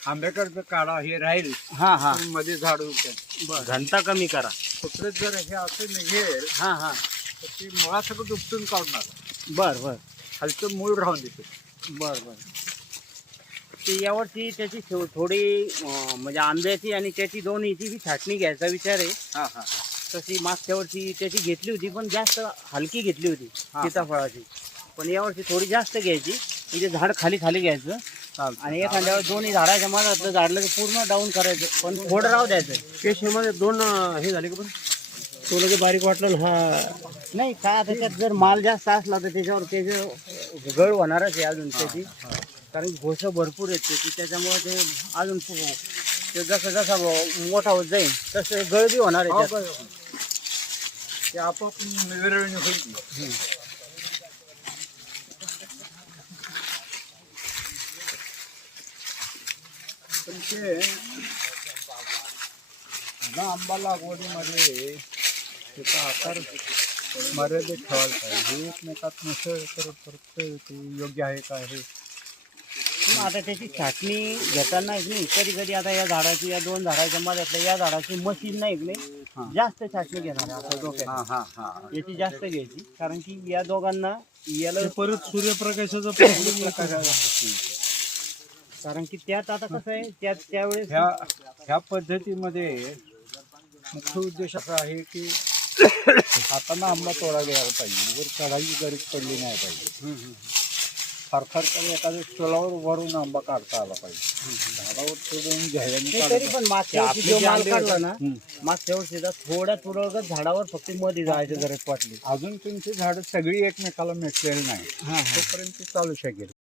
आंब्याकडचं काढा हे राहील हा हा मध्ये झाड उठेल. घनता कमी करा. कुत्रे जर हे असं निघेल हा हा तर ती मुळासकट उपटून काढणार. बर बर खालचं मूळ राहून देते. बर बर. ते यावर्षी त्याची थोडी म्हणजे आंब्याची आणि त्याची दोन्हीची बी छाटणी घ्यायचा विचार आहे. हा हा तशी मागच्या वर्षी त्याची घेतली होती पण जास्त हलकी घेतली होती हा. सीताफळाची. पण यावर्षी थोडी जास्त घ्यायची म्हणजे झाड खाली खाली घ्यायचं चालतं. आणि एखाद्यावर दोन्ही झाडाच्या मधातलं झाडलं पूर्ण डाऊन करायचं पण थोडं राहू द्यायचं. केशमध्ये दोन हे झाले का पण तो लगे बारीक वाटलं ना हा. नाही काय त्याच्यात जर माल जास्त असला तर त्याच्यावर त्याचं गळ होणारच आहे अजून त्याची. कारण घोसं भरपूर आहेत त्याची त्याच्यामुळे ते अजून ते जसं जसं मोठा होत जाईल तसं गळ बी होणार आहे त्यात. ते आपोआप विरळणी होईल. पण ते आंबा लागवडीमध्ये त्याचा आकार मर्यादित ठेवायला पाहिजे. हे एकमेकात मिसळ करत करत ते योग्य आहे का हे. मग आता त्याची छाटणी घेताना एक नाही कधी कधी आता या झाडाची या दोन झाडाच्या मध्यातल्या या झाडाची मशीन नाही एक नाही जास्त छाटणी घेणार आहे असं डोक्यात. हा हा हा याची जास्त घ्यायची कारण की या दोघांना याला परत सूर्यप्रकाशाचा प्रॉब्लेम कारण की त्यात आता कसं आहे त्यावेळेस ह्या पद्धतीमध्ये मुख्य उद्देश असा आहे की हाताना आंबा तोडायला यायला पाहिजे. वर चढाई गरज पडली नाही पाहिजे. फार फार तरी एखाद्या स्टोलावर वरून आंबा काढता आला पाहिजे. झाडावर तोडून घ्यायला नाही तरी पण मागच्या वर्षी जो माल काढला ना हम्म. मागच्या वर्षी थोड्या तुरळकच झाडावर फक्त मध्ये जायची गरज वाटली. अजून तुमची झाडं सगळी एकमेकाला मिसळलेली नाही हा हा तोपर्यंत ते चालू शकेल.